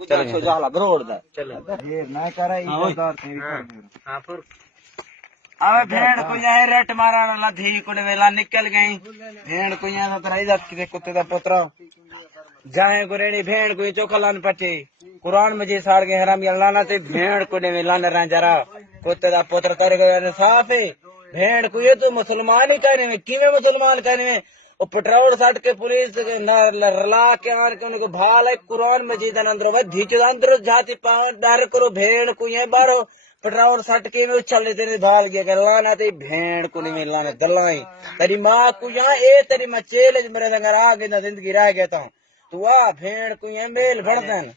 چلو جالا بروڑ دا چلو یہ نہ کرے ایزدار تیری ہاں پھر اوے بھیڑ کو یہ رٹ مارن لدھی کڑے ویلا نکل گئی بھیڑ کو یہ ترا عزت کتے کتے دا پترا جائیں گریڑی بھیڑ کو چوکلان پٹی قرآن مجید ساڑ کے حرام اللہ نہ تے بھیڑ کڑے ویلا نہ جرا کتے دا پتر کر گئے انصاف ہے بھیڑ کو یہ تو مسلمان ہی کہنے میں کیویں مسلمان کہنے میں وہ پٹرول سٹ کے پولیس رلا کے آن کے ان کو بھال ہے قرآن مجید اندر دھیچ اندر جاتی پاؤں ڈر کرو بھیڑ کو یہ بارو پٹرول سٹ کے میں اچھل لیتے نے بھال گیا کہ لانا تے بھیڑ کو نہیں لانا دلائیں تیری ماں کو یہاں اے تیری مچیل میرے لنگر آگے نہ زندگی رہ گیا تا تو آ بھیڑ کو یہ میل بڑھ دین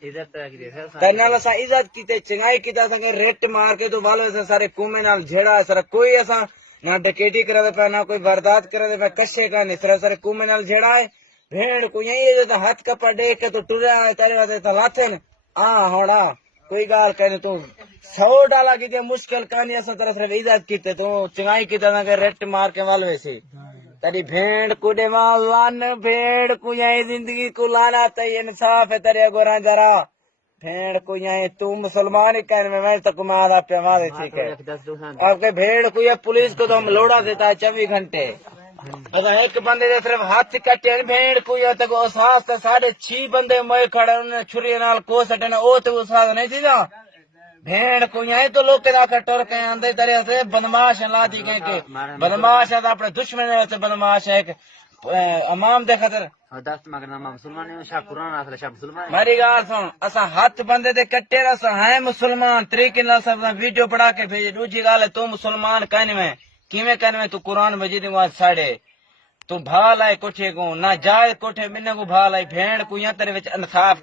تینا لسا عزت کیتے چنگائی کیتا سنگے ریٹ مار کے تو بالو سے سارے کومے نال جھیڑا سارا کوئی ایسا نہ ڈکیٹی کرے دے پہ نہ کوئی واردات کرے دے پہ کشے کا نہیں سارے سارے کومے نال جھیڑا ہے بھیڑ کو یہی تو ہاتھ کپڑ دیکھ کے تو ٹریا ہے تیرے واسطے تو لاتھن ہوڑا کوئی گال کہنے تو 100 ڈالا کی مشکل کہانی ایسا طرح صرف عزت کیتے تو چنگائی کیتا سنگے ریٹ مار کے والوے سے تیری بھیڑ کو دے لان بھیڑ کو یہی زندگی کو لانا تے انصاف ہے تیرے گوراں جرا بھیڑ کو یہی تو مسلمان ہی کہنے میں تک مارا پہ مارے ٹھیک ہے آپ کے بھیڑ کو یہ پولیس کو تو ہم لوڑا دیتا ہے 24 گھنٹے اگر ایک بندے دے صرف ہاتھ کٹے بھیڑ کو یہ تک اساس تے 6.5 بندے موئے کھڑے انہوں نے چھری نال کو سٹنے او تے اساس نہیں تھی نا بھیڑ کو یہی تو لوگ دا کٹور کے اندر طرح سے بدماش لا دی گئے کہ بدماش ہے اپنے دشمن سے بدماش ہے کہ امام دے خاطر میری گال سن اسا ہاتھ بندے دے کٹے رسا ہیں مسلمان طریقے نال سب ویڈیو بنا کے بھیج دوسری گال ہے تو مسلمان کہنے میں کیویں کہنے میں تو قرآن مجید میں ساڑے تو بھال ہے کوٹھے کو نہ جائے کوٹھے منے کو بھال ہے بھیڑ کو یہاں تیرے وچ انصاف